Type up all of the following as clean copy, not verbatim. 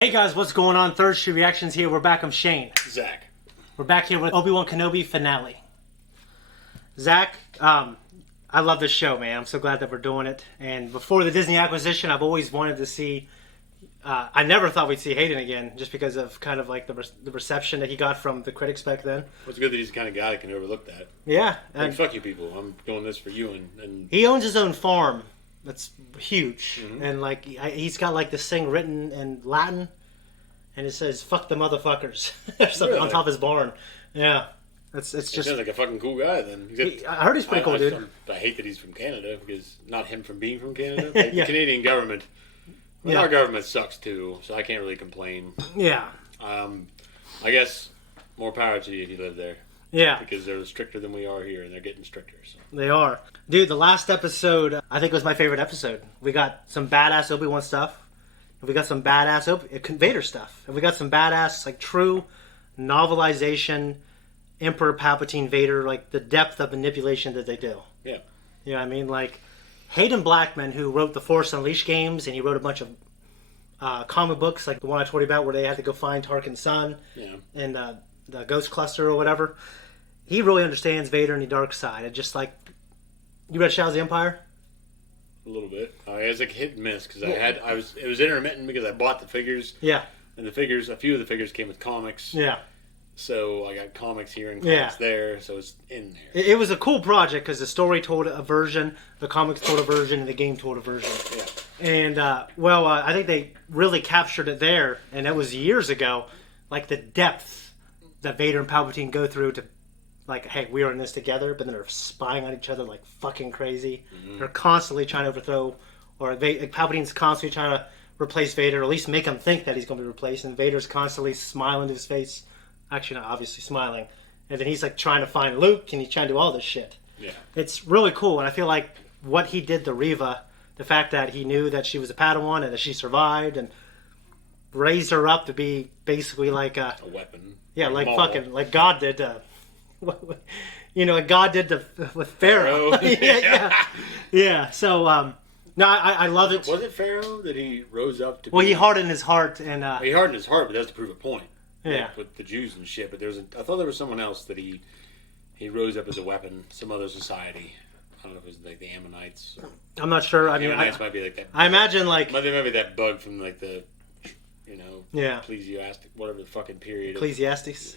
Hey guys, what's going on? Third Street Reactions here. We're back. I'm Shane. Zakk. We're back here with Obi-Wan Kenobi finale. Zakk, I love this show, man. I'm so glad that we're doing it. And before the Disney acquisition, I've always wanted to see... I never thought we'd see Hayden again, just because of kind of like the reception that he got from the critics back then. Well, it's good that he's the kind of guy that can overlook that. Yeah. And fuck you people. I'm doing this for you. And he owns his own farm. That's huge. Mm-hmm. And like he's got like this thing written in Latin, and it says "fuck the motherfuckers" or something really? On top of his barn. Yeah, it's just. He sounds like a fucking cool guy. Then I heard he's pretty cool, dude. I hate that he's from Canada, because not him from being from Canada. Like yeah. The Canadian government. Well, our government sucks too, so I can't really complain. Yeah. I guess more power to you if you live there. Yeah. Because they're stricter than we are here, and they're getting stricter. So. They are. Dude, the last episode, I think was my favorite episode. We got some badass Obi-Wan stuff. We got some badass Vader stuff. And we got some badass, like, true novelization, Emperor Palpatine Vader, like, the depth of manipulation that they do. Yeah. You know what I mean? Like, Hayden Blackman, who wrote the Force Unleashed games, and he wrote a bunch of comic books, like the one I told you about where they had to go find Tarkin's son. Yeah. And the Ghost Cluster or whatever. He really understands Vader and the dark side. It just like, you read Shadows of the Empire? A little bit. It was like hit and miss because it was intermittent because I bought the figures. Yeah. And a few of the figures came with comics. Yeah. So I got comics here and comics there, so it's in there. It was a cool project because the story told a version, the comics told a version, and the game told a version. Yeah. And I think they really captured it there, and that was years ago. Like the depth that Vader and Palpatine go through to, like, hey, we are in this together, but then they're spying on each other like fucking crazy. Mm-hmm. They're constantly trying to overthrow, or Palpatine's constantly trying to replace Vader, or at least make him think that he's going to be replaced, and Vader's constantly smiling to his face. Actually, not obviously smiling. And then he's like trying to find Luke, and he's trying to do all this shit. Yeah. It's really cool, and I feel like what he did to Reva, the fact that he knew that she was a Padawan and that she survived, and raised her up to be basically like a weapon. Yeah, like fucking, like God did like God did with Pharaoh. Yeah. So, no, I love it. Was it Pharaoh that he rose up to? Well, he hardened his heart, and he hardened his heart, but that was to prove a point. Yeah, like with the Jews and shit. But I thought there was someone else that he rose up as a weapon. Some other society. I don't know if it was like the Ammonites. I'm not sure. I mean, Ammonites might be like that. I imagine like maybe that bug from like the, Ecclesiastic, whatever the fucking period. Ecclesiastes.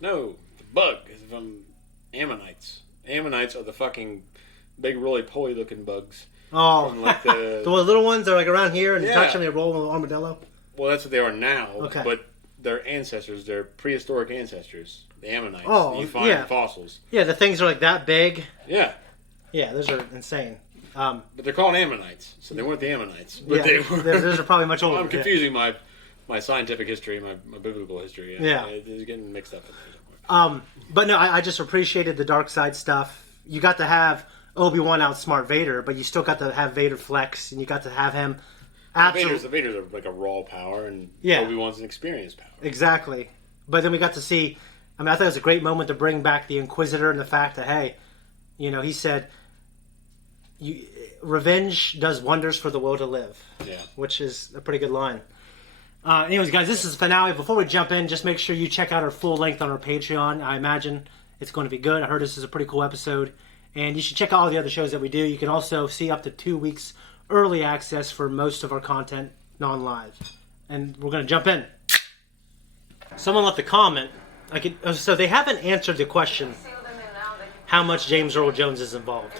No, the bug is from Ammonites. Ammonites are the fucking big roly-poly looking bugs. Oh, from like the little ones that are like around here and you touch them, they roll with an armadillo. Well, that's what they are now. Okay. But their ancestors, their prehistoric ancestors, the Ammonites. Oh, you find in fossils. Yeah, the things are like that big. Yeah. Yeah, those are insane. But they're called Ammonites, so they weren't the Ammonites. But they were. Those are probably much older. I'm confusing my scientific history, my biblical history. Yeah. It's getting mixed up. But no, I just appreciated the dark side stuff. You got to have Obi-Wan outsmart Vader, but you still got to have Vader flex, and you got to have him. The Vader's are like a raw power, and Obi-Wan's an experienced power. Exactly. But then we got to see. I thought it was a great moment to bring back the Inquisitor and the fact that, hey, he said, "Revenge does wonders for the will to live." Yeah. Which is a pretty good line. Anyways, guys, this is the finale. Before we jump in, just make sure you check out our full length on our Patreon. I imagine it's going to be good. I heard this is a pretty cool episode. And you should check out all the other shows that we do. You can also see up to 2 weeks early access for most of our content non-live. And we're going to jump in. Someone left a comment. So they haven't answered the question how much James Earl Jones is involved.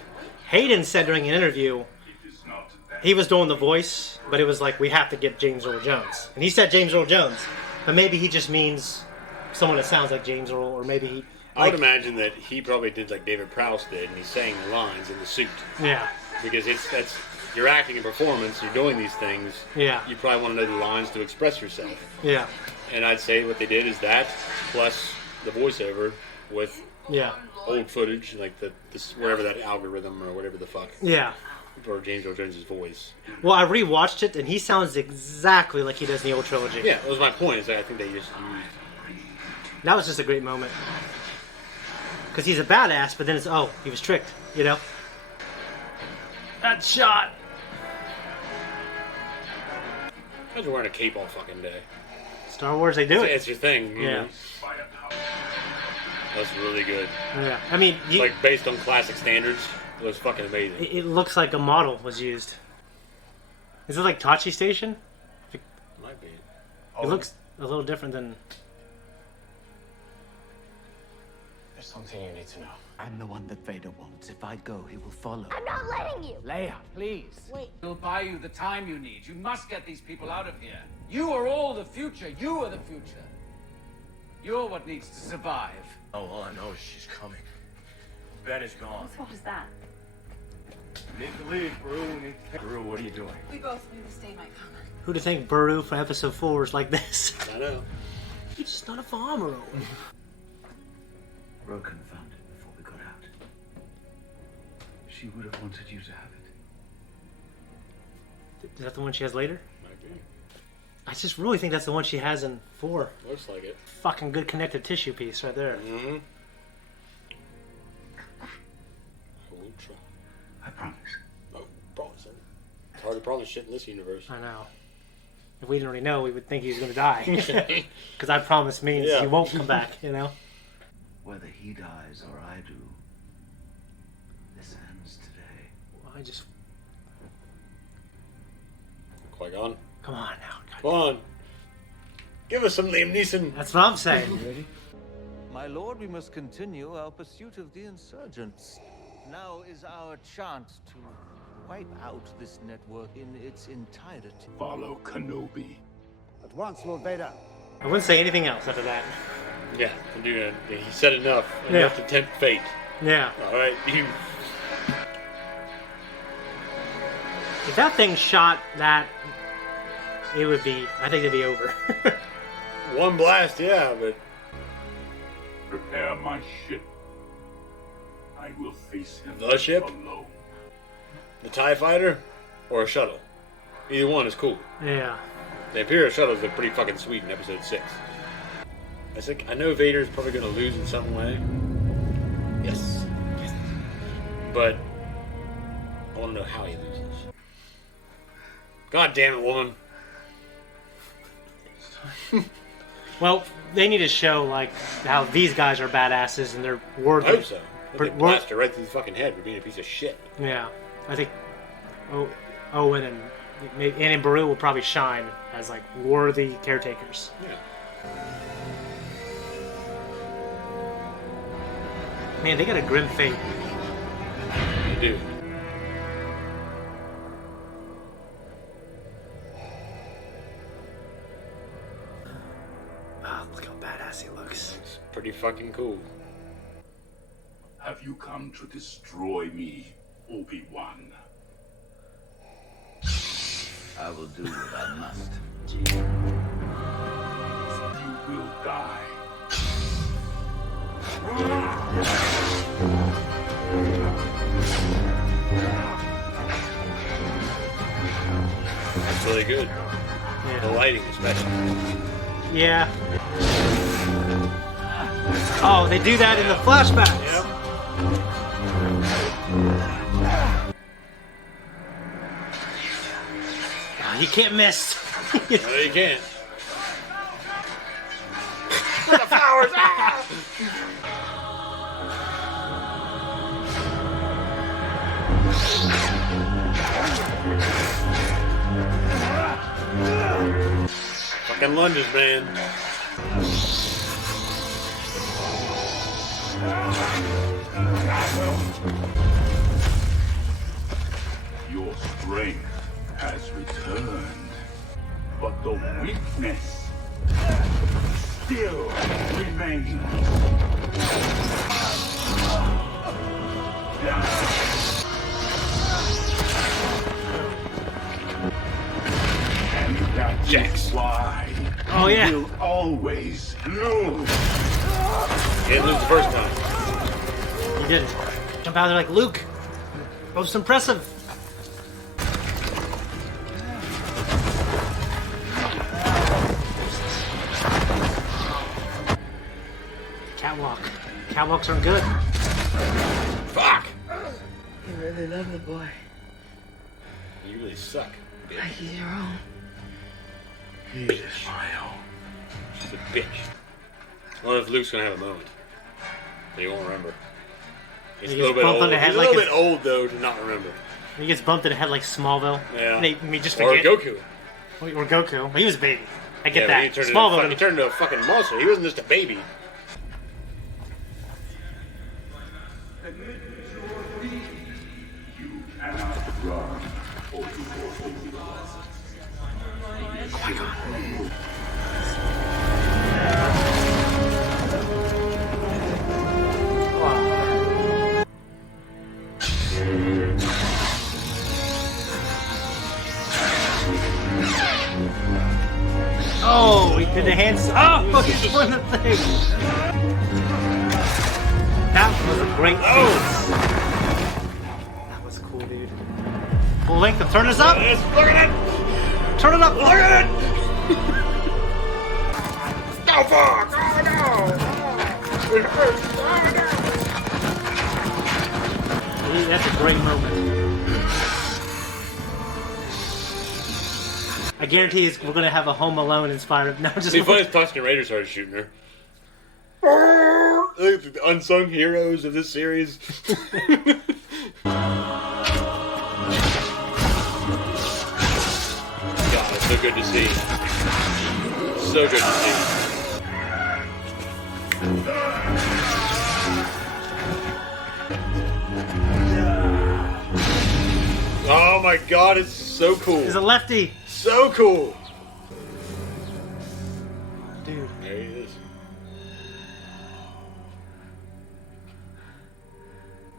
Hayden said during an interview he was doing the voice, but it was like, we have to get James Earl Jones. And he said James Earl Jones. But maybe he just means someone that sounds like James Earl, or maybe he... I would imagine that he probably did like David Prowse did, and he's saying the lines in the suit. Yeah. Because you're acting a performance, you're doing these things. Yeah. You probably want to know the lines to express yourself. Yeah. And I'd say what they did is that, plus the voiceover with old footage, like wherever that algorithm or whatever the fuck. Yeah. For James Earl Jones' voice. Well, I rewatched it, and he sounds exactly like he does in the old trilogy. Yeah, that was my point, is that I think they just used... That was just a great moment. Because he's a badass, but then it's, he was tricked, That shot! Imagine wearing a cape all fucking day. Star Wars, they do it. It's your thing. You Yeah. know? That's really good. Yeah. I mean, Like, based on classic standards, it looks fucking amazing. it looks like a model was used. Is it like Tachi Station? Might be. It looks a little different than... There's something you need to know. I'm the one that Vader wants. If I go, he will follow. I'm not letting you. Leia, please. Wait. We'll buy you the time you need. You must get these people out of here. You are all the future. You are the future. You're what needs to survive. Oh, all I know is she's coming. Ben is gone. What was that? We need to leave, Brew. Brew, what are you doing? We both knew this day might come. Who'd have think Buru from episode 4 is like this? I know. He's just not a farmer. Rokan found it before we got out. She would have wanted you to have it. Is that the one she has later? Might be. I just really think that's the one she has in 4. Looks like it. Fucking good connective tissue piece right there. Mm-hmm. Holy try. I promise. Oh, promise. It's hard to promise shit in this universe. I know. If we didn't already know, we would think he was going to die. Because I promise means Yeah. he won't come back, you know? Whether he dies or I do, this ends today. Well, I just... Qui-Gon. Come on now. Come on. Give us some Liam Neeson. That's what I'm saying. My lord, we must continue our pursuit of the insurgents. Now is our chance to wipe out this network in its entirety. Follow Kenobi. At once, Lord Vader. I wouldn't say anything else after that. Yeah, dude, he said enough. Yeah. Enough to tempt fate. Yeah. Alright, you... If that thing shot that, it would be... I think it'd be over. One blast, yeah, but... Prepare my ship. I will face him The ship? alone. The TIE Fighter? Or a shuttle? Either one is cool. Yeah. The Imperial shuttles look pretty fucking sweet in episode 6. I know Vader's probably gonna lose in some way. Yes. But I wanna know how he loses. God damn it, woman. Well, they need to show, like, how these guys are badasses and they're worthy. I hope so. They But blast her right through the fucking head for being a piece of shit. Yeah. I think Owen and Beru will probably shine as, like, worthy caretakers. Yeah. Man, they got a grim fate. They do. Oh, look how badass he looks. It's pretty fucking cool. Have you come to destroy me, Obi-Wan? I will do what I must. You will die. That's really good. The Yeah. lighting especially. Yeah. Oh, they do that in the flashbacks. Yep. Oh, you can't miss. No, you can't. The flowers! Ah! Fucking lunges, man. Your strength has returned, but the weakness still remains. And that's Jax. why Oh, yeah. you will always lose. He didn't lose the first time. He did it. Jump out there like Luke. Most impressive. Catwalk. Catwalks aren't good. Fuck! You really love the boy. You really suck, bitch. Like he's your own. Bitch. She's a bitch. Well, if Luke's gonna have a moment, he won't remember. He's a little bit old. He's a little bit old though to not remember. He gets bumped in the head like Smallville. Yeah. And he just Or forget. Goku. Or Goku. But he was a baby. I get Yeah, that. He turned into a fucking monster. He wasn't just a baby. Oh, he did the hands. Oh, he's doing the thing. That was a great sequence. That was cool, dude. Full length. Turn this up. Yes, look at it. Turn it up. Look at it. Oh fuck! Oh no! It hurts! Oh no! That's a great moment. I guarantee we're going to have a Home Alone inspired. No, just. It'd be funny if Tusken Raider started shooting her. Look at the unsung heroes of this series. God, it's so good to see. So good to see. Oh my God, it's so cool. He's a lefty. So cool. Dude. There he is.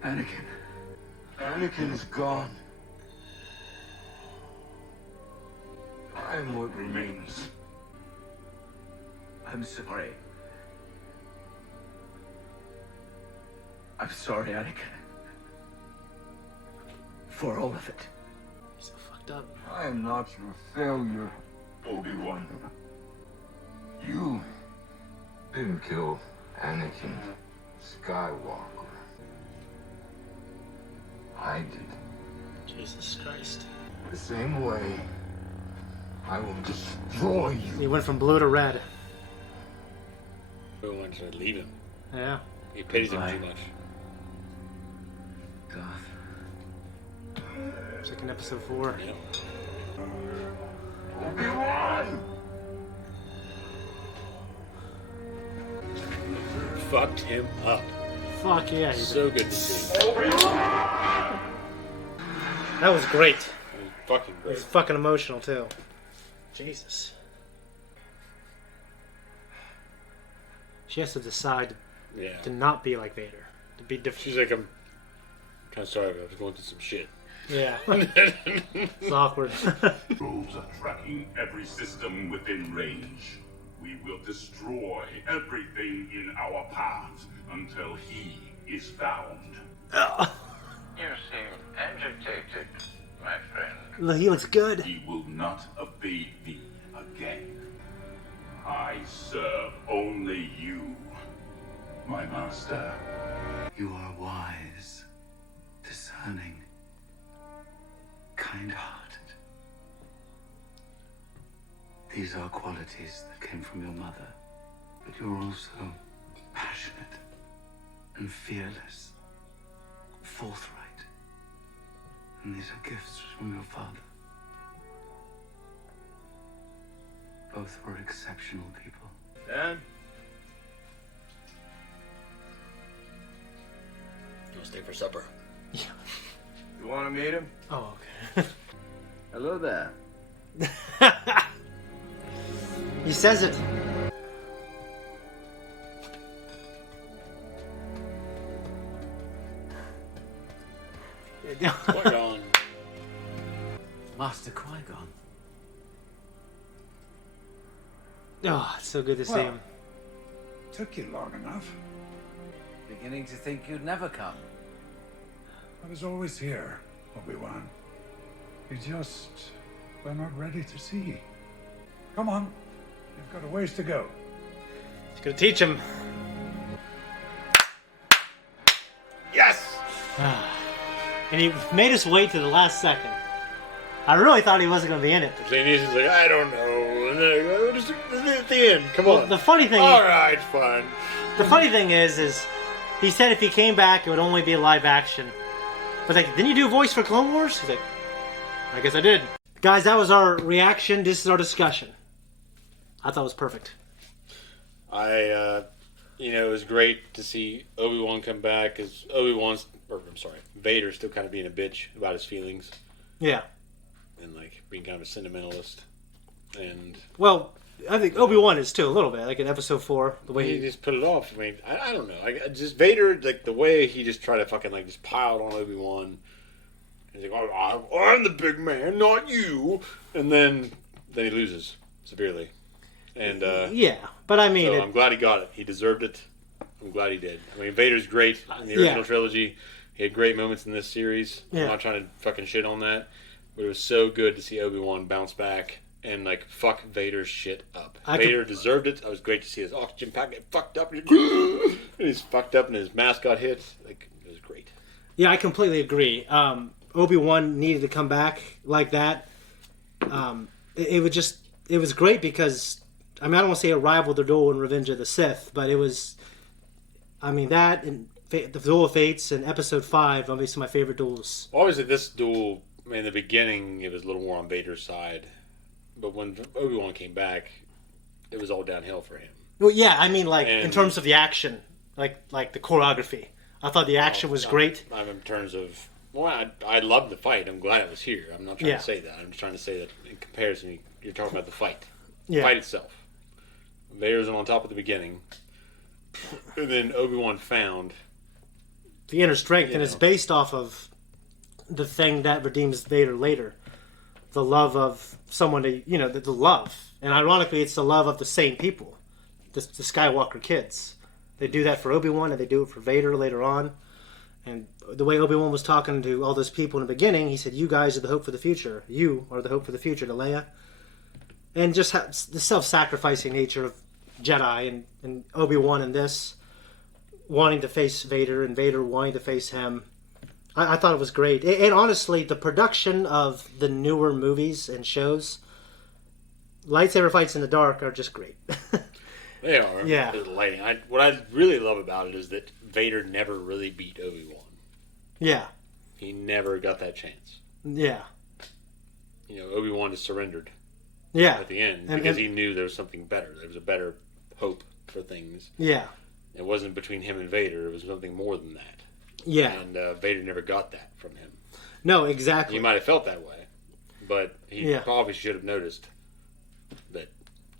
Anakin. Anakin is gone. I'm what remains. I'm sorry. I'm sorry, Anakin. For all of it. He's so fucked up. I am not your failure, Obi-Wan. You didn't kill Anakin Skywalker. I did. Jesus Christ. The same way I will destroy you. He went from blue to red. We wanted to leave him. Yeah. He pities him Goodbye. too much. Darth. Second episode 4. Yep. Obi-Wan! Fucked him up. Fuck yeah. He did. So good to see. That was great. It was fucking It great. was fucking emotional too. Jesus. She has to decide Yeah. to not be like Vader. To be different. She's like, I'm kind of sorry, but I was going through some shit. Yeah. It's awkward. Drones are tracking every system within range. We will destroy everything in our path until he is found. You seem agitated, my friend. Look, he looks good. He will not evade me again. I serve only you, my master. You are wise, discerning, kind-hearted. These are qualities that came from your mother, but you're also passionate and fearless, forthright. And these are gifts from your father. Both were exceptional people. Dan? You'll stay for supper. You want to meet him? Oh, okay. Hello there. He says it. Qui-Gon. Master Qui-Gon. Oh, it's so good to see him. Took you long enough. Beginning to think you'd never come. I was always here, Obi-Wan. You just were not ready to see. Come on. You've got a ways to go. He's gonna teach him. Yes! And he made us wait to the last second. I really thought he wasn't gonna be in it. He's like, I don't know. And just at the end. Come on. The funny thing. All right, fine. The funny thing is he said if he came back, it would only be live action. But like, didn't you do a voice for Clone Wars? He's like, I guess I did. Guys, that was our reaction. This is our discussion. I thought it was perfect. It was great to see Obi-Wan come back, because Vader's still kind of being a bitch about his feelings. Yeah. And, like, being kind of a sentimentalist. And... Well, I think Obi-Wan is too, a little bit. Like in Episode 4, the way he just put it off. I mean, I don't know. Just Vader, like, the way he just tried to fucking, like, just piled on Obi-Wan. He's like, oh, I'm the big man, not you. And then he loses severely. And, yeah, but I mean... So I'm glad he got it. He deserved it. I'm glad he did. I mean, Vader's great in the original trilogy. He had great moments in this series. Yeah. I'm not trying to fucking shit on that. But it was so good to see Obi-Wan bounce back and, like, fuck Vader's shit up. Vader deserved it. It was great to see his oxygen pack get fucked up. And he's fucked up and his mask got hit. Like, it was great. Yeah, I completely agree. Obi-Wan needed to come back like that. It was great because... I mean, I don't want to say it rivaled the Duel and Revenge of the Sith, but it was... I mean, that and the Duel of Fates and Episode 5, obviously my favorite duels. Obviously, this duel, in the beginning, it was a little more on Vader's side. But when Obi-Wan came back, it was all downhill for him. Well, yeah, I mean, like, in terms of the action, like the choreography. I thought the action was great. In terms of... Well, I loved the fight. I'm glad it was here. I'm not trying to say that. I'm just trying to say that in comparison, you're talking about the fight. The fight itself. Vader's on top at the beginning. And then Obi-Wan found... the inner strength, and it's based off of the thing that redeems Vader later. The love of someone to, the love. And ironically, it's the love of the same people. The Skywalker kids. They do that for Obi-Wan, and they do it for Vader later on. And the way Obi-Wan was talking to all those people in the beginning, he said, you guys are the hope for the future. You are the hope for the future to Leia. And just the self-sacrificing nature of Jedi and Obi-Wan in this, wanting to face Vader and Vader wanting to face him. I thought it was great. And honestly, the production of the newer movies and shows, lightsaber fights in the dark are just great. They are. Yeah. The lighting. What I really love about it is that Vader never really beat Obi-Wan. Yeah. He never got that chance. Yeah. Obi-Wan just surrendered. Yeah. At the end, because he knew there was something better. There was a better hope for things. Yeah. It wasn't between him and Vader. It was something more than that. Yeah. And Vader never got that from him. No, exactly. He might have felt that way, but he probably should have noticed that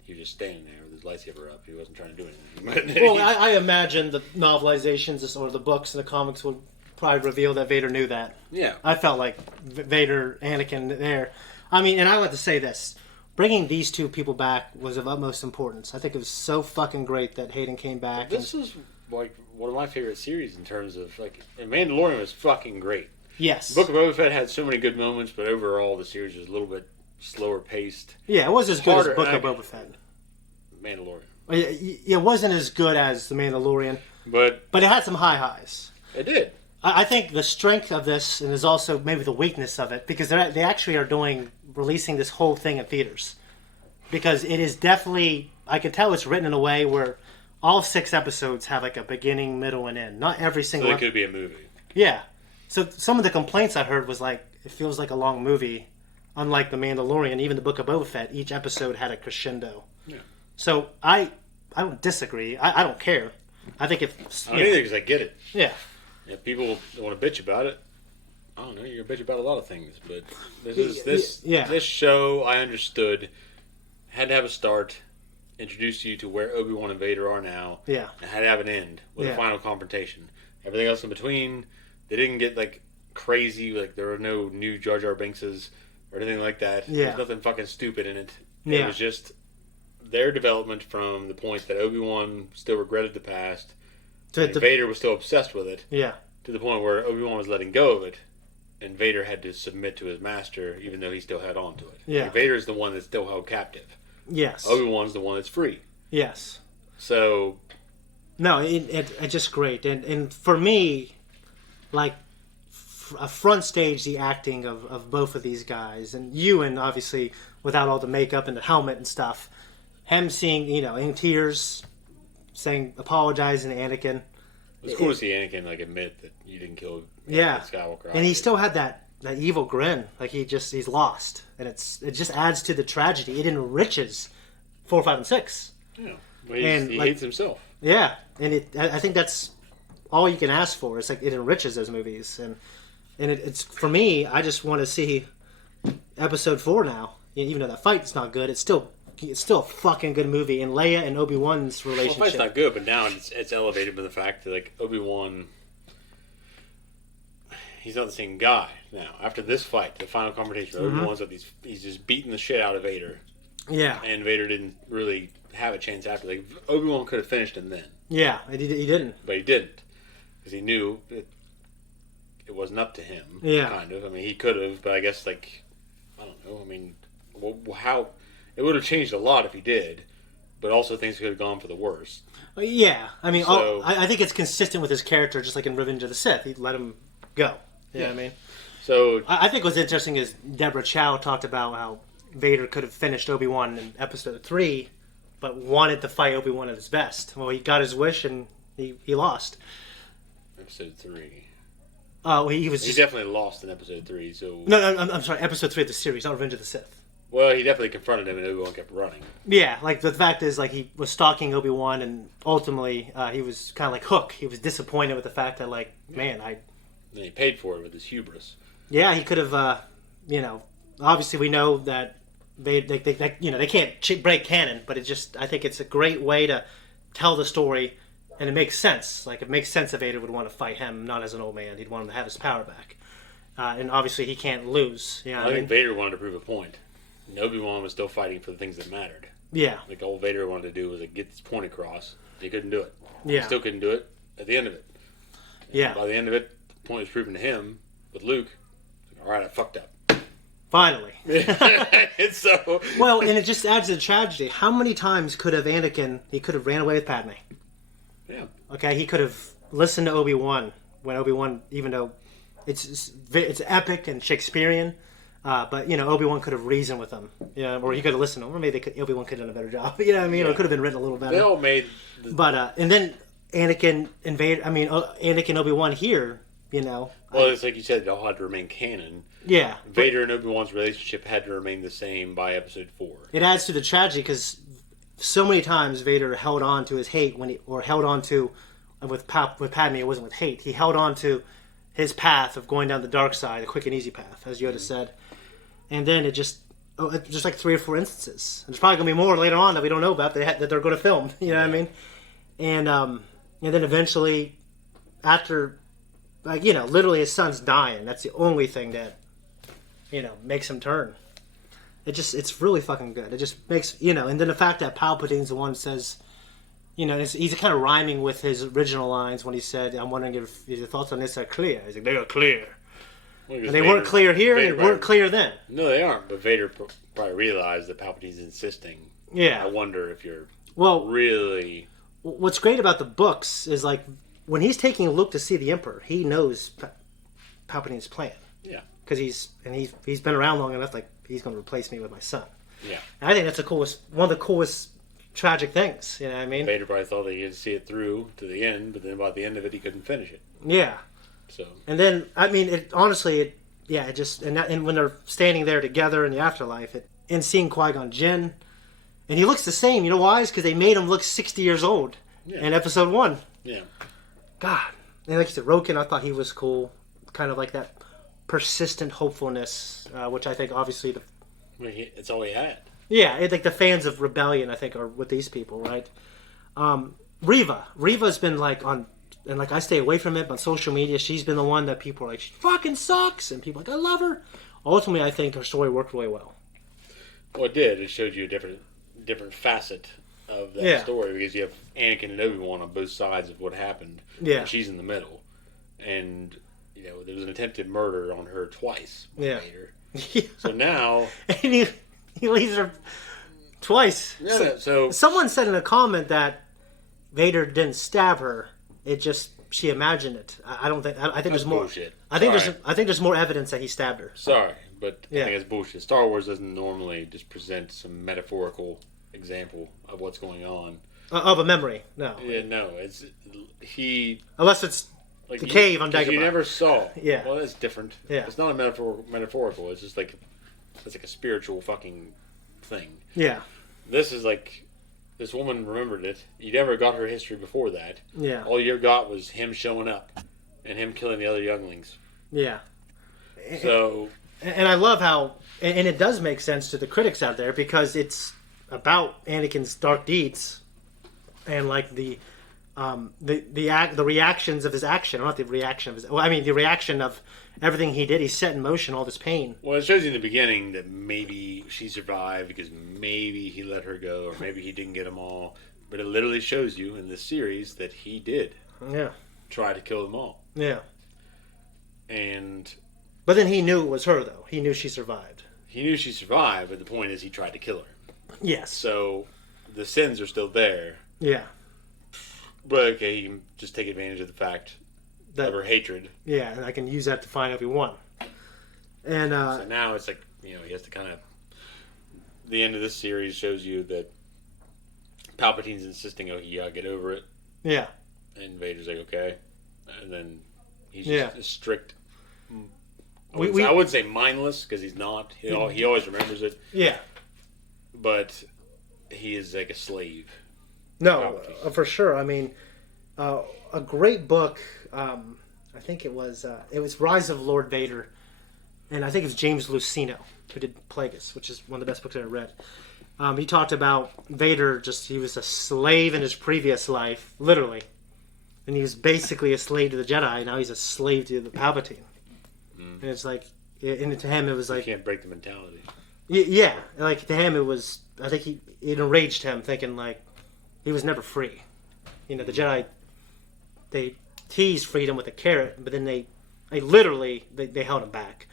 he was just standing there with his lightsaber up. He wasn't trying to do anything. Well, I imagine the novelizations or the books and the comics would probably reveal that Vader knew that. Yeah. I felt like Vader, Anakin there. I mean, and I like to say this. Bringing these two people back was of utmost importance. I think it was so fucking great that Hayden came back. This is like one of my favorite series in terms of Mandalorian was fucking great. Yes. The Book of Boba Fett had so many good moments, but overall the series was a little bit slower paced. Yeah, it wasn't as good as Book of Boba Fett. Mandalorian. It wasn't as good as The Mandalorian, but it had some high highs. It did. I think the strength of this, and is also maybe the weakness of it, because they actually are releasing this whole thing in theaters. Because it is definitely, I can tell it's written in a way where all 6 episodes have like a beginning, middle, and end. Not every single. So it could be a movie. Yeah. So some of the complaints I heard was like, it feels like a long movie. Unlike The Mandalorian, even the Book of Boba Fett, each episode had a crescendo. Yeah. So I don't disagree. I don't care. I think if I don't either, because I get it. Yeah. If people want to bitch about it, I don't know. You're gonna bitch about a lot of things, but this show I understood had to have a start, introduce you to where Obi-Wan and Vader are now. Yeah. And had to have an end with a final confrontation. Everything else in between, they didn't get like crazy. Like there were no new Jar Jar Binkses or anything like that. Yeah. There's nothing fucking stupid in it. Yeah. It was just their development from the point that Obi-Wan still regretted the past. And Vader was still obsessed with it. Yeah. To the point where Obi-Wan was letting go of it, and Vader had to submit to his master, even though he still had on to it. Yeah. Like, Vader is the one that's still held captive. Yes. Obi-Wan's the one that's free. Yes. So. No, it's just great. And for me, like, a front stage, the acting of both of these guys, and Ewan, obviously, without all the makeup and the helmet and stuff. him seeing, in tears, apologizing to Anakin. It's cool to see Anakin admit that you didn't kill Skywalker. And he still had that evil grin, like he's lost, and it just adds to the tragedy. It enriches 4, 5, and 6. Yeah, well, he hates himself. Yeah, and I think that's all you can ask for. It's like it enriches those movies, and it's for me. I just want to see Episode 4 now. Even though that fight's not good, it's still a fucking good movie. And Leia and Obi-Wan's relationship. Well, the fight's not good, but now it's elevated by the fact that Obi-Wan, he's not the same guy now. After this fight, the final confrontation, Obi-Wan's he's just beating the shit out of Vader. Yeah, and Vader didn't really have a chance after. Obi-Wan could have finished him then. Yeah, he didn't. But he didn't because he knew it wasn't up to him. Yeah, kind of. I mean, he could have, but I guess I don't know. I mean, how it would have changed a lot if he did, but also things could have gone for the worse. Yeah, I mean, I think it's consistent with his character, just like in Revenge of the Sith. He let him go. You know what I mean? So I think what's interesting is Deborah Chow talked about how Vader could have finished Obi-Wan in Episode 3, but wanted to fight Obi-Wan at his best. Well, he got his wish, and he lost. Episode 3. Oh, he definitely lost in Episode 3. So no, I'm sorry, Episode 3 of the series, not Revenge of the Sith. Well, he definitely confronted him, and Obi-Wan kept running. Yeah, the fact is, he was stalking Obi-Wan, and ultimately, he was kind of like Hook. He was disappointed with the fact that, man, And he paid for it with his hubris. Yeah, he could have, obviously we know that they can't break canon, but I think it's a great way to tell the story, and it makes sense. It makes sense that Vader would want to fight him, not as an old man. He'd want him to have his power back. And obviously he can't lose. You know I think Vader wanted to prove a point. And Obi-Wan was still fighting for the things that mattered. Yeah. All Vader wanted to do was get this point across. He couldn't do it. Yeah. He still couldn't do it at the end of it. And yeah. By the end of it, the point was proven to him with Luke. All right, I fucked up. Finally. And so... Well, and it just adds to the tragedy. How many times could have he could have ran away with Padme? Yeah. Okay, he could have listened to Obi-Wan when Obi-Wan, even though it's epic and Shakespearean, but Obi-Wan could have reasoned with him, or he could have listened to him, or maybe Obi-Wan could have done a better job. You know what I mean? Yeah. Or it could have been written a little better. They all made. But and then Anakin and Vader. Anakin Obi-Wan here. Well, it's like you said, it all had to remain canon. Yeah. Vader and Obi-Wan's relationship had to remain the same by Episode 4. It adds to the tragedy because so many times Vader held on to his hate held on to with Padme. It wasn't with hate. He held on to his path of going down the dark side, the quick and easy path, as Yoda said. And then it just 3 or 4 instances. And there's probably going to be more later on that we don't know about that they're going to film. You know what I mean? And then eventually, after, literally his son's dying. That's the only thing that, makes him turn. It's really fucking good. It just makes, and then the fact that Palpatine's the one that says, he's kind of rhyming with his original lines when he said, I'm wondering if your thoughts on this are clear. He's like, they are clear. Well, and they weren't clear here, and they weren't clear then. No, they aren't. But Vader probably realized that Palpatine's insisting. Yeah. I wonder if you're really... What's great about the books is, when he's taking Luke to see the Emperor, he knows Palpatine's plan. Yeah. Because he's been around long enough, he's going to replace me with my son. Yeah. And I think that's one of the coolest tragic things, you know what I mean? Vader probably thought that he could see it through to the end, but then by the end of it, he couldn't finish it. Yeah. So. And then, and when they're standing there together in the afterlife, and seeing Qui-Gon Jinn, and he looks the same, you know why? It's because they made him look 60 years old in Episode 1. Yeah. God. And like you said, Roken, I thought he was cool. Kind of like that persistent hopefulness, which I think obviously it's all he had. Yeah, the fans of Rebellion, I think, are with these people, right? Reva's been I stay away from it on social media. She's been the one that people are like, she fucking sucks, and people are like, I love her. Ultimately, I think her story worked really well. Well, it did. It showed you a different facet of that story, because you have Anakin and Obi-Wan on both sides of what happened. Yeah. And she's in the middle. And, there was an attempted murder on her twice. Yeah. Later. So now... And he leaves her twice. Yeah, so someone said in a comment that Vader didn't stab her. She imagined it. I think there's more. Bullshit. I think there's more evidence that he stabbed her. Sorry, but I think it's bullshit. Star Wars doesn't normally just present some metaphorical example of what's going on. Of a memory, no. Yeah, no, it's he. Unless it's Like the cave on Dagobah. You never saw. Yeah. Well, that's different. Yeah. It's not a metaphorical. It's just like it's like a spiritual fucking thing. Yeah. This is like this woman remembered it. You never got her history before that. Yeah. All you got was him showing up and him killing the other younglings. Yeah. So. And I love how, and it does make sense to the critics out there because it's about Anakin's dark deeds, and like the reactions of his action, or not the reaction of his. Well, I mean the reaction of everything he did. He set in motion all this pain. Well, it shows you in the beginning that maybe she survived because maybe he let her go, or maybe he didn't get them all. But it literally shows you in this series that he did. Yeah. Try to kill them all. Yeah. And. But then he knew it was her, though. He knew she survived. He knew she survived, but the point is he tried to kill her. Yes. So the sins are still there. Yeah. But okay, you can just take advantage of the fact of her hatred. Yeah, and I can use that to find Obi-Wan. And so now it's like, he has to kind of. The end of this series shows you that Palpatine's insisting, you gotta get over it. Yeah. And Vader's like, okay. And then he's just a strict. I wouldn't say mindless, because he's not. He always remembers it. Yeah. But he is like a slave. No, for sure. I mean, a great book. I think it was Rise of Lord Vader, and I think it's James Luceno who did Plagueis, which is one of the best books I ever read. He talked about Vader. He was a slave in his previous life, literally, and he was basically a slave to the Jedi. Now he's a slave to the Palpatine. And it's like, and to him it was like... You can't break the mentality. Yeah, like to him it was, I think it enraged him thinking like, he was never free. The Jedi, they teased freedom with a carrot, but then they literally held him back.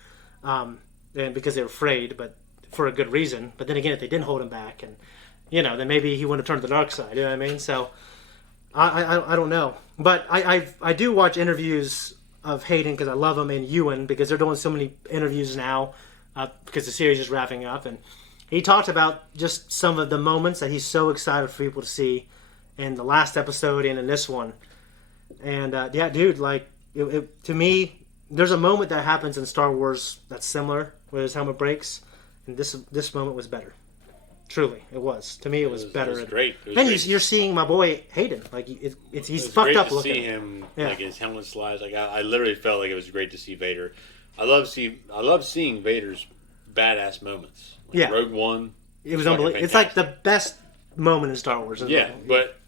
And because they were afraid, but for a good reason. But then again, if they didn't hold him back, and, then maybe he wouldn't have turned to the dark side, you know what I mean? So, I don't know. But I do watch interviews of Hayden because I love him, and Ewan because they're doing so many interviews now because the series is wrapping up, and he talked about just some of the moments that he's so excited for people to see in the last episode and in this one. And yeah, dude, like to me, there's a moment that happens in Star Wars that's similar where his helmet breaks, and this moment was better. Truly, it was. To me, it was better. It was great. Then you're seeing my boy Hayden. Like he's fucked up looking. See him like his helmet slides. Like I literally felt like it was great to see Vader. I love seeing Vader's badass moments. Like Rogue One. It was unbelievable. It's like the best moment in Star Wars. Yeah, but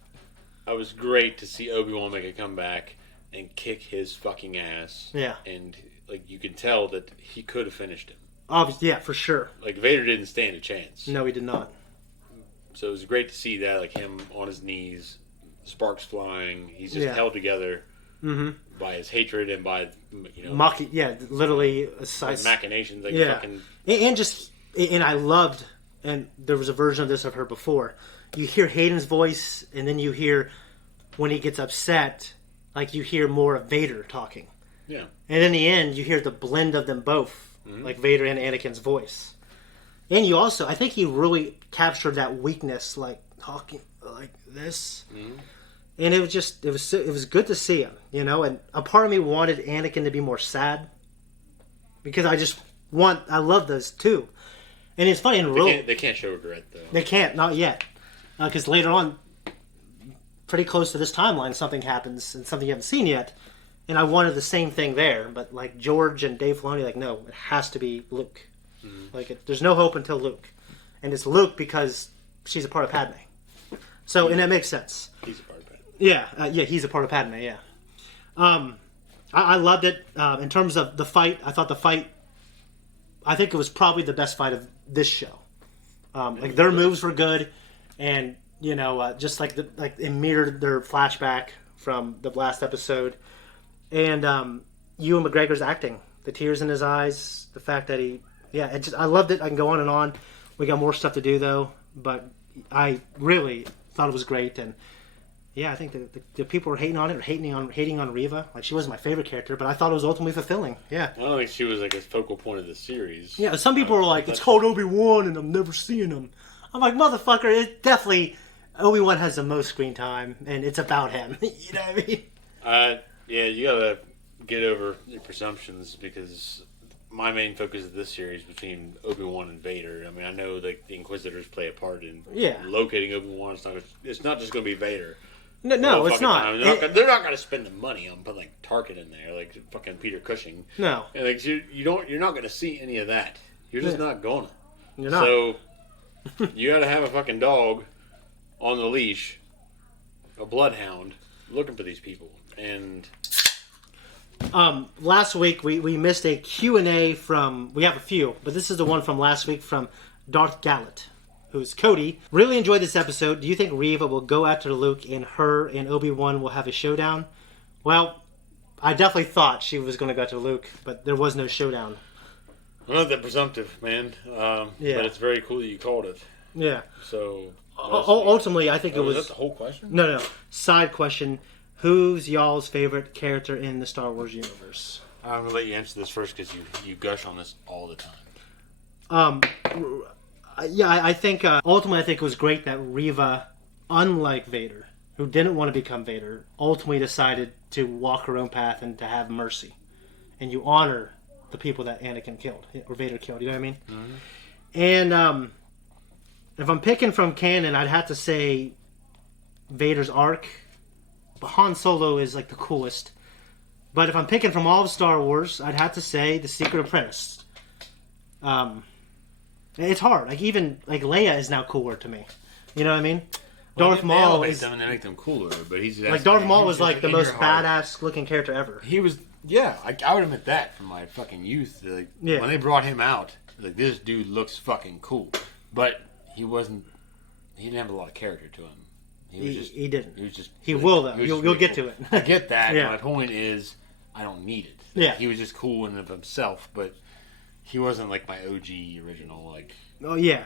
it was great to see Obi-Wan make a comeback and kick his fucking ass. Yeah, and like you can tell that he could have finished him. Obviously, yeah, for sure. Like Vader didn't stand a chance. No, he did not. So it was great to see that, like him on his knees, sparks flying. He's just held together by his hatred and by literally machinations. Like fucking... and I loved, and there was a version of this I've heard before. You hear Hayden's voice, and then you hear when he gets upset, like you hear more of Vader talking. Yeah. And in the end, you hear the blend of them both. Like Vader and Anakin's voice. And you also, I think he really captured that weakness, like talking like this. And it was good to see him, and a part of me wanted Anakin to be more sad. Because I love those too. And it's funny, they can't show regret though. They can't, not yet. Because later on, pretty close to this timeline, something happens and something you haven't seen yet. And I wanted the same thing there, but like George and Dave Filoni, like, no, it has to be Luke. Like, there's no hope until Luke, and it's Luke because she's a part of Padme. So, and that makes sense. He's a part of Padme. Yeah, he's a part of Padme. Yeah. I loved it. In terms of the fight, I think it was probably the best fight of this show. Like their moves were good, and just like it mirrored their flashback from the last episode. And Ewan McGregor's acting, the tears in his eyes, the fact that I loved it. I can go on and on. We got more stuff to do though, but I really thought it was great. And yeah, I think the people were hating on it, hating on Reva. Like she wasn't my favorite character, but I thought it was ultimately fulfilling. Yeah. I don't think she was like a focal point of the series. Yeah, some people were like, it's called Obi-Wan, and I'm never seeing him. I'm like, motherfucker, it definitely Obi-Wan has the most screen time, and it's about him. You know what I mean? Yeah, you gotta get over your presumptions because my main focus of this series between Obi-Wan and Vader. I mean, I know that the Inquisitors play a part in locating Obi-Wan. It's not just going to be Vader. No, it's not. They're not going to spend the money on putting like Tarkin in there, like fucking Peter Cushing. No, and like you're not going to see any of that. You're just not gonna. You're not. So you got to have a fucking dog on the leash, a bloodhound, looking for these people. And last week we missed a Q&A from, we have a few, but this is the one from last week from Darth Gallet, who's Cody. Really enjoyed this episode. Do you think Reva will go after Luke and her and Obi-Wan will have a showdown? Well, I definitely thought she was going to go after Luke, but there was no showdown. I'm not that presumptive, man. But it's very cool that you called it. Yeah. So ultimately, I think it was... Was that the whole question? No. Side question. Who's y'all's favorite character in the Star Wars universe? I'm gonna let you answer this first because you gush on this all the time. time. I think ultimately I think it was great that Reva, unlike Vader, who didn't want to become Vader, ultimately decided to walk her own path and to have mercy, and you honor the people that Anakin killed or Vader killed. You know what I mean? Mm-hmm. And if I'm picking from canon, I'd have to say Vader's arc. Han Solo is like the coolest. But if I'm picking from all of Star Wars, I'd have to say The Secret Apprentice. It's hard. Like even like Leia is now cooler to me. You know what I I mean? Darth Maul is. Them and they make them cooler, but he's like Darth Maul was like the most badass looking character ever. He was. Yeah, I would admit that from my fucking youth. Like, when they brought him out, like this dude looks fucking cool, but he wasn't. He didn't have a lot of character to him. He didn't. He was just. He will though. You'll get to it. I get that. My point is, I don't need it. Yeah. He was just cool in and of himself, but he wasn't like my OG original. Like. Oh yeah.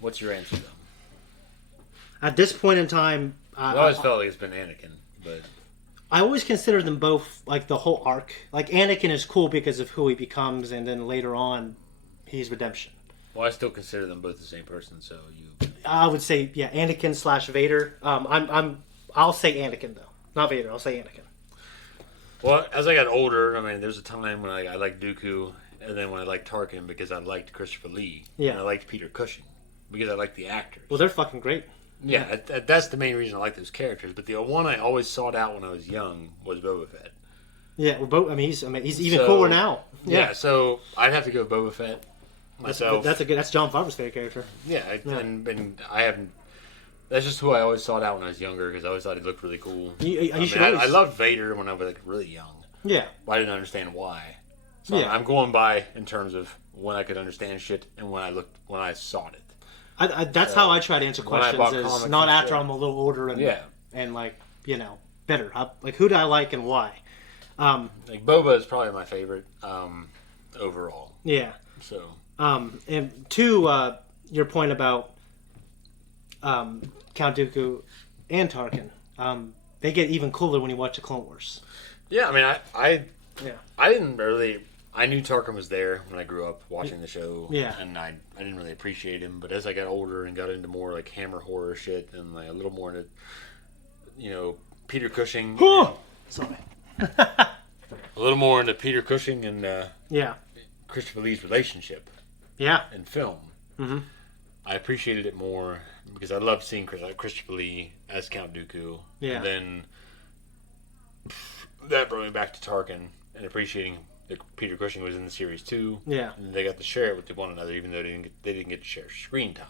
What's your answer though? At this point in time, I always felt like it's been Anakin, but I always consider them both like the whole arc. Like Anakin is cool because of who he becomes, and then later on, he's redemption. Well, I still consider them both the same person, so you. I would say, Anakin / Vader. I'll say Anakin though, not Vader. I'll say Anakin. Well, as I got older, I mean, there's a time when I liked Dooku, and then when I liked Tarkin because I liked Christopher Lee, and I liked Peter Cushing because I liked the actors. Well, they're fucking great. Yeah, that's the main reason I like those characters. But the one I always sought out when I was young was Boba Fett. Yeah, well, he's even cooler now. Yeah, so I'd have to go Boba Fett. Myself. That's Jon Favreau's favorite character. Yeah, and I haven't. That's just who I always sought out when I was younger because I always thought he looked really cool. I loved Vader when I was like really young. Yeah, but I didn't understand why. So I'm going by in terms of when I could understand shit and when I sought it. That's how I try to answer questions. Is not after I'm a little older and like better. Like who do I like and why? Like Boba is probably my favorite overall. Yeah. So. And to your point about Count Dooku and Tarkin, they get even cooler when you watch the Clone Wars. Yeah, I mean, I didn't really. I knew Tarkin was there when I grew up watching the show. Yeah, and I didn't really appreciate him. But as I got older and got into more like Hammer horror shit and like a little more into, Peter Cushing. Sorry. A little more into Peter Cushing and Christopher Lee's relationship. Yeah. In film. Mm-hmm. I appreciated it more because I loved seeing Christopher Lee as Count Dooku. Yeah. And then that brought me back to Tarkin and appreciating that Peter Cushing was in the series too. Yeah. And they got to share it with one another, even though they didn't get to share screen time.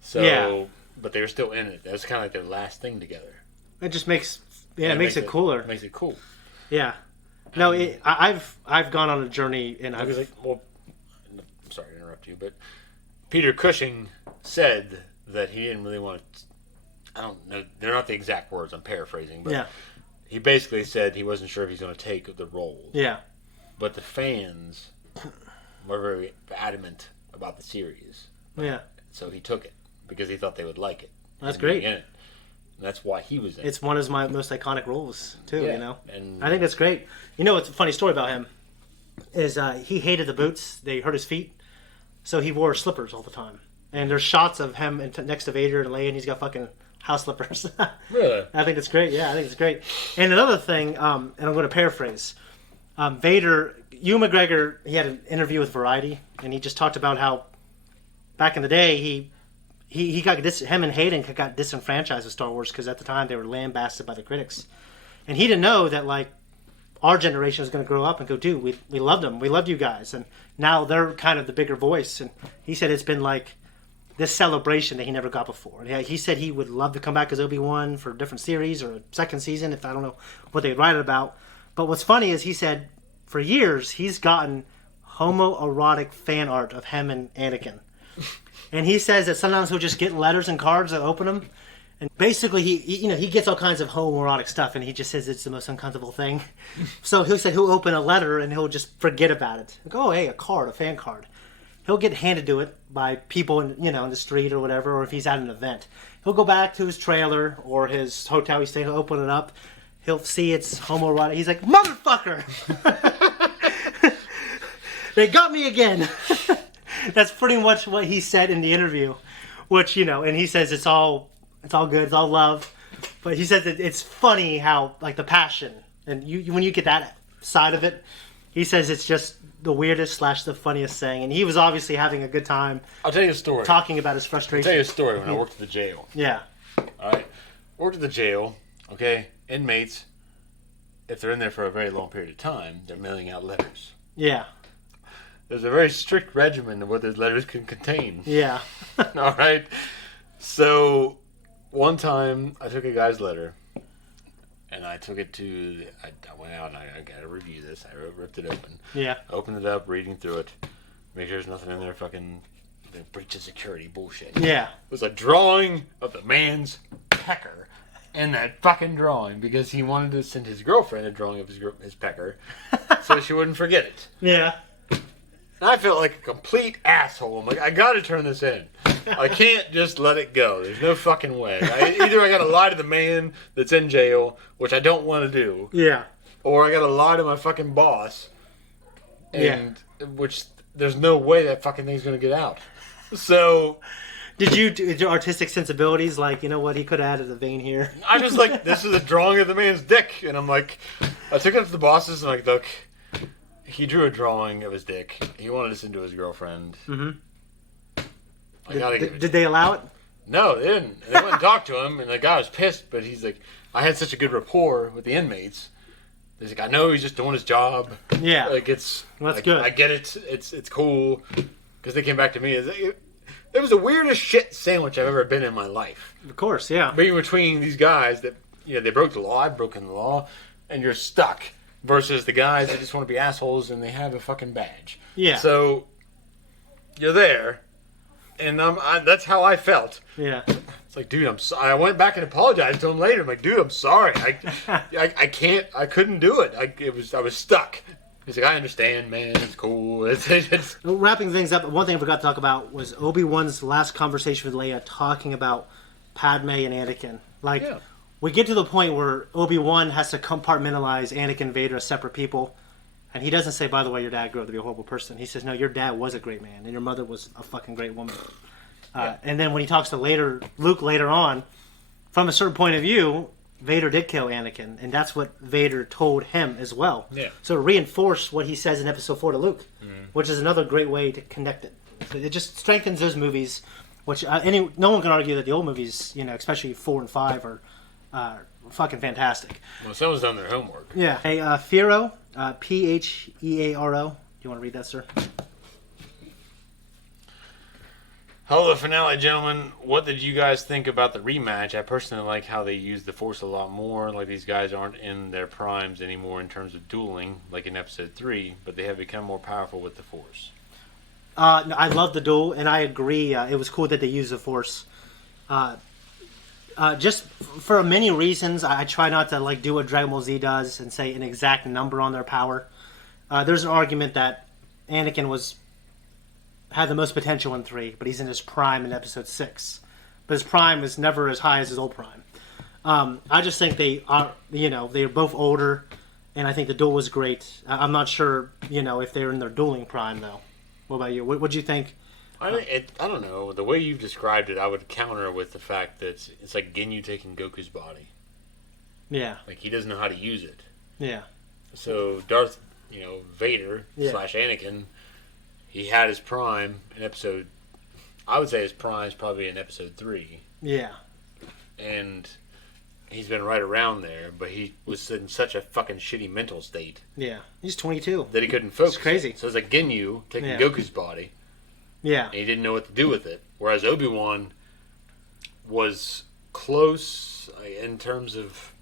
So, but they were still in it. That was kind of like their last thing together. It just makes it makes it cooler. Makes it cool. Yeah. No, I've gone on a journey and I was like, well, I'm sorry to interrupt you, but Peter Cushing said that he didn't really want to. I don't know. They're not the exact words. I'm paraphrasing, but he basically said he wasn't sure if he's going to take the role. Yeah. But the fans were very adamant about the series. Yeah. So he took it because he thought they would like it. That's great. In it. And that's why he was in it. It's one of my most iconic roles too. Yeah. And I think that's great. What's a funny story about him is he hated the boots. They hurt his feet. so he wore slippers all the time. And there's shots of him next to Vader and Leia, and he's got fucking house slippers. Really? I think it's great. Yeah, I think it's great. And another thing, and I'm going to paraphrase, Vader, Ewan McGregor, he had an interview with Variety, and he just talked about how back in the day he got him and Hayden got disenfranchised with Star Wars because at the time they were lambasted by the critics, and he didn't know that like our generation was going to grow up and go, dude, we loved them, we loved you guys, and now they're kind of the bigger voice. And he said it's been like this celebration that he never got before. And he said he would love to come back as Obi-Wan for a different series or a second season, if I don't know what they'd write it about. But what's funny is he said for years he's gotten homoerotic fan art of him and Anakin. And he says that sometimes he'll just get letters and cards and open them. And basically he gets all kinds of homoerotic stuff, and he just says it's the most uncomfortable thing. So he'll open a letter and he'll just forget about it. Like, oh, hey, a card, a fan card. He'll get handed to it by people in the street or whatever, or if he's at an event. He'll go back to his trailer or his hotel he's staying, he'll open it up. He'll see it's homoerotic. He's like, motherfucker! They got me again! That's pretty much what he said in the interview. Which, and he says it's all good, it's all love. But he says that it's funny how, like, the passion, and when you get that side of it, he says it's just the weirdest / the funniest thing. And he was obviously having a good time. I'll tell you a story. Talking about his frustration. I'll tell you a story when I worked at the jail. Yeah. Alright? Worked at the jail, okay? Inmates, if they're in there for a very long period of time, they're mailing out letters. Yeah. There's a very strict regimen of what those letters can contain. Yeah. Alright? So, one time, I took a guy's letter, and I took it to, I went out and I got to review this. I ripped it open. Yeah. Opened it up, reading through it. Make sure there's nothing in there fucking breach of security bullshit. Yeah. It was a drawing of the man's pecker in that fucking drawing because he wanted to send his girlfriend a drawing of his pecker so she wouldn't forget it. Yeah. And I felt like a complete asshole. I'm like, I gotta turn this in. I can't just let it go. There's no fucking way. Either I gotta lie to the man that's in jail, which I don't want to do. Yeah. Or I gotta lie to my fucking boss. And which there's no way that fucking thing's gonna get out. So did your artistic sensibilities like, you know what, he could have added a vein here? I just like, this is a drawing of the man's dick. And I'm like, I took it to the bosses and I'm like, look, he drew a drawing of his dick. He wanted to send to his girlfriend. Mm-hmm. Did they allow it? No, they didn't. And they went and talked to him, and the guy was pissed, but he's like, I had such a good rapport with the inmates. He's like, I know he's just doing his job. Yeah. Like, it's... Well, that's like, good. I get it. It's cool. Because they came back to me. It was the weirdest shit sandwich I've ever been in my life. Of course, yeah. Being between these guys that, they broke the law, I've broken the law, and you're stuck. Versus the guys that just want to be assholes and they have a fucking badge. Yeah. So, you're there, and that's how I felt. Yeah. It's like, dude, I'm sorry. I went back and apologized to him later. I'm like, dude, I'm sorry. I can't. I couldn't do it. I was stuck. He's like, I understand, man. It's cool. It's... Wrapping things up, one thing I forgot to talk about was Obi-Wan's last conversation with Leia talking about Padme and Anakin. Like, we get to the point where Obi-Wan has to compartmentalize Anakin and Vader as separate people. And he doesn't say, by the way, your dad grew up to be a horrible person. He says, no, your dad was a great man, and your mother was a fucking great woman. And then when he talks to Luke later on, from a certain point of view, Vader did kill Anakin, and that's what Vader told him as well. Yeah. So it reinforced what he says in Episode 4 to Luke, which is another great way to connect it. So it just strengthens those movies, which no one can argue that the old movies, especially 4 and 5, are fucking fantastic. Well, someone's done their homework. Yeah. Hey, Phero, P-H-E-A-R-O. Do you want to read that, sir? Hello, the finale, gentlemen. What did you guys think about the rematch? I personally like how they use the Force a lot more. Like, these guys aren't in their primes anymore in terms of dueling, like in Episode 3, but they have become more powerful with the Force. No, I love the duel, and I agree. It was cool that they used the Force. Just for many reasons, I try not to do what Dragon Ball Z does and say an exact number on their power. There's an argument that Anakin had the most potential in 3, but he's in his prime in Episode 6. But his prime is never as high as his old prime. I just think they are, they're both older, and I think the duel was great. I'm not sure, if they're in their dueling prime, though. What about you? What'd you think I don't know. The way you've described it, I would counter with the fact that it's like Ginyu taking Goku's body. Yeah. Like, he doesn't know how to use it. Yeah. So Vader / Anakin, he had his prime in episode... I would say his prime is probably in episode 3. Yeah. And he's been right around there, but he was in such a fucking shitty mental state. Yeah. He's 22. That he couldn't focus. It's crazy. So it's like Ginyu taking Goku's body. Yeah. And he didn't know what to do with it. Whereas Obi-Wan was close in terms of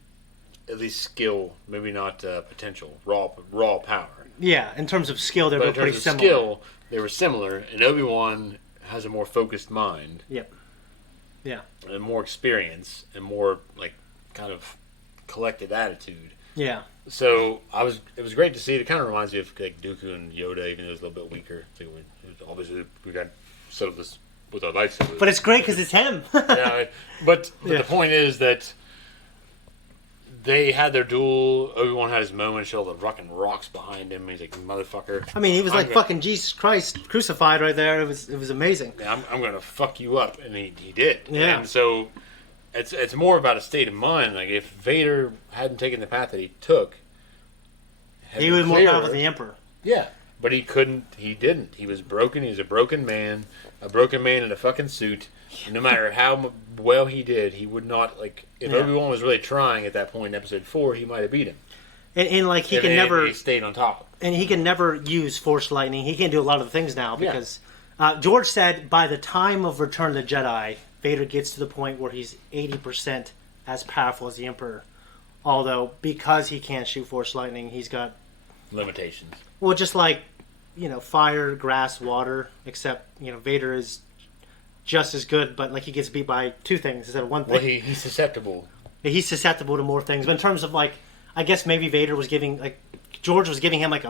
at least skill, maybe not potential, raw power. Yeah, in terms of skill, they were pretty similar. Skill, they were similar, and Obi-Wan has a more focused mind. Yep. Yeah. And more experience, and more, like, kind of collected attitude. Yeah. So, it was great to see. It kind of reminds me of, like, Dooku and Yoda, even though it was a little bit weaker. Obviously, we got settled this with our lightsabers. But it's great because it's him. Yeah, but the point is that they had their duel. Obi-Wan had his moment, showed all the fucking rocks behind him. He's like, motherfucker. I mean, he was fucking Jesus Christ crucified right there. It was amazing. Yeah, I'm going to fuck you up. And he did. Yeah. And so it's more about a state of mind. Like, if Vader hadn't taken the path that he took, he was more powerful than the Emperor. Yeah. But he couldn't. He didn't. He was broken. He was a broken man. A broken man in a fucking suit. And no matter how well he did, he would not, like... If Obi-Wan was really trying at that point in Episode 4, he might have beat him. And like, he can never... He stayed on top. And he can never use Force Lightning. He can't do a lot of the things now because... George said by the time of Return of the Jedi, Vader gets to the point where he's 80% as powerful as the Emperor. Although, because he can't shoot Force Lightning, he's got... limitations. Well, just like, fire, grass, water, except, Vader is just as good, but like he gets beat by 2 things instead of 1 thing. Well, he's susceptible. He's susceptible to more things. But in terms of, like, I guess maybe Vader was giving, like, George was giving him, like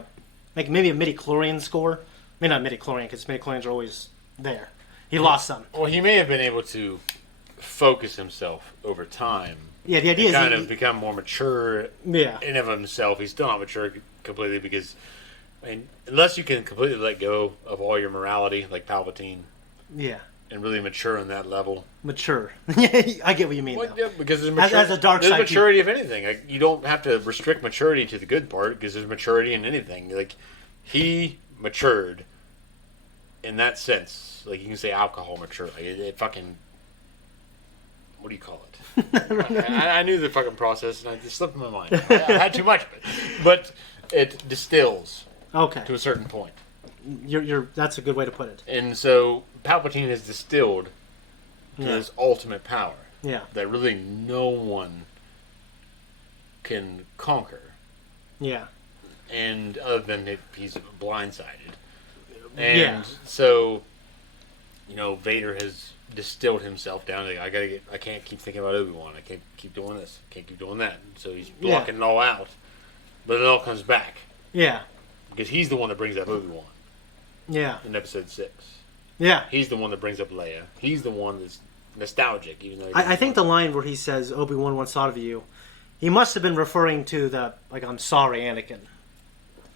maybe a midi-chlorian score. I mean, not midi-chlorian, because midi-chlorians are always there. He lost some. Well, he may have been able to focus himself over time. Yeah, the idea is... kind of become more mature in and of himself. He's still not mature completely because... I mean, unless you can completely let go of all your morality, like Palpatine. Yeah. And really mature on that level. Mature. I get what you mean, well, though. Yeah, because there's as a dark side maturity of anything. Like, you don't have to restrict maturity to the good part, because there's maturity in anything. Like, he matured in that sense. Like, you can say alcohol mature. Like, it fucking... What do you call it? I knew the fucking process, and it just slipped in my mind. I had too much of it. But it distills. Okay. To a certain point. That's a good way to put it. And so Palpatine is distilled to his ultimate power. Yeah. That really no one can conquer. Yeah. And other than if he's blindsided. And so, Vader has distilled himself down to, I can't keep thinking about Obi-Wan. I can't keep doing this. I can't keep doing that. So he's blocking it all out. But it all comes back. Yeah. Because he's the one that brings up Obi-Wan. Yeah. In episode 6. Yeah. He's the one that brings up Leia. He's the one that's nostalgic, even though... I think the line where he says, Obi-Wan once thought of you, he must have been referring to the, like, I'm sorry, Anakin.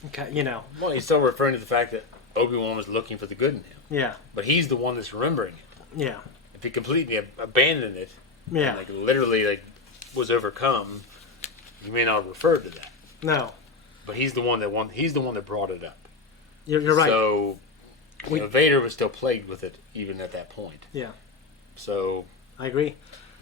Okay, Well, he's still referring to the fact that Obi-Wan was looking for the good in him. Yeah. But he's the one that's remembering it. Yeah. If he completely abandoned it, and, like, literally, was overcome, he may not have referred to that. No. But he's the one that brought it up. You're right. So, Vader was still plagued with it even at that point. Yeah. So... I agree.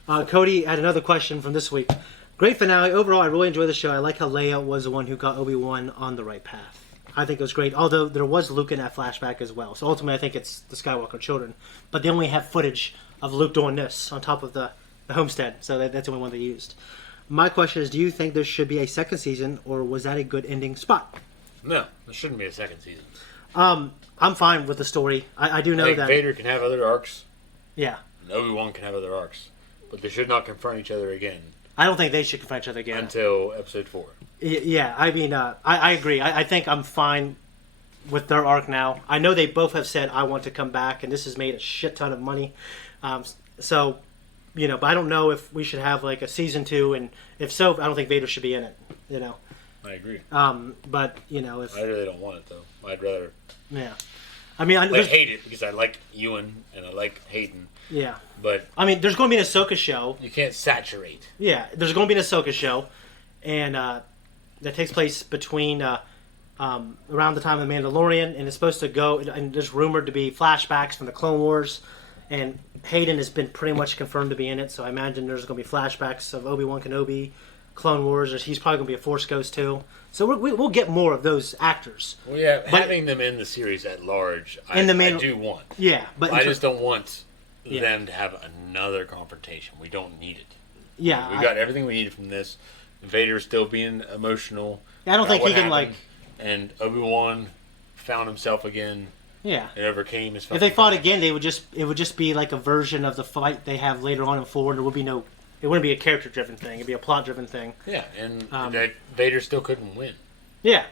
Cody had another question from this week. Great finale. Overall, I really enjoyed the show. I like how Leia was the one who got Obi-Wan on the right path. I think it was great. Although there was Luke in that flashback as well. So ultimately, I think it's the Skywalker children. But they only have footage of Luke doing this on top of the homestead. So that's the only one they used. My question is, do you think there should be a second season, or was that a good ending spot? No, there shouldn't be a second season. I'm fine with the story. I do know that Vader can have other arcs. Yeah. And Obi-Wan can have other arcs. But they should not confront each other again. I don't think they should confront each other again. Until episode 4. Yeah, I mean, I agree. I think I'm fine with their arc now. I know they both have said, I want to come back, and this has made a shit ton of money. So, but I don't know if we should have, like, a season 2, and if so, I don't think Vader should be in it, I agree. But, if... I really don't want it, though. I'd rather... Yeah. I mean, I hate it because I like Ewan and I like Hayden. Yeah. But I mean, there's going to be an Ahsoka show. You can't saturate. Yeah, there's going to be an Ahsoka show, and that takes place between around the time of the Mandalorian, and it's supposed to go. And there's rumored to be flashbacks from the Clone Wars, and Hayden has been pretty much confirmed to be in it. So I imagine there's going to be flashbacks of Obi-Wan Kenobi, Clone Wars. He's probably going to be a Force Ghost too. So we'll get more of those actors. Well, yeah, having them in the series at large, I do want. Yeah, but I just don't want them to have another confrontation. We don't need it. Yeah, we got everything we needed from this. Vader still being emotional. I don't think he can like. And Obi-Wan found himself again. Yeah, and overcame his. If they fought again, it would just be like a version of the fight they have later on in 4. And there would be no. It wouldn't be a character-driven thing. It'd be a plot-driven thing. Yeah, and Vader still couldn't win. Yeah.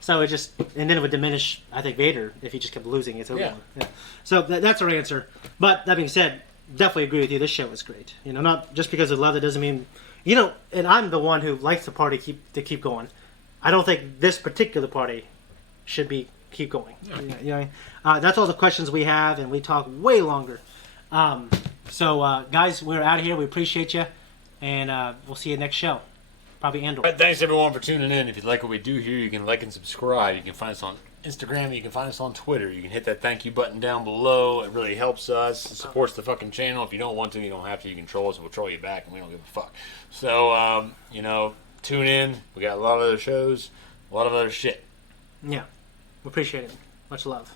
So it just... And then it would diminish, I think, Vader if he just kept losing. It's over. Yeah. So that's our answer. But that being said, definitely agree with you. This show was great. You know, not just because of love, that doesn't mean... You know, and I'm the one who likes the party to keep going. I don't think this particular party should keep going. Yeah. You know, that's all the questions we have, and we talk way longer. So, guys, we're out of here. We appreciate you, and we'll see you next show. Probably Andor. Right, thanks, everyone, for tuning in. If you like what we do here, you can like and subscribe. You can find us on Instagram. You can find us on Twitter. You can hit that thank you button down below. It really helps us. It supports the fucking channel. If you don't want to, you don't have to. You can troll us, and we'll troll you back, and we don't give a fuck. So, you know, tune in. We got a lot of other shows, a lot of other shit. Yeah. We appreciate it. Much love.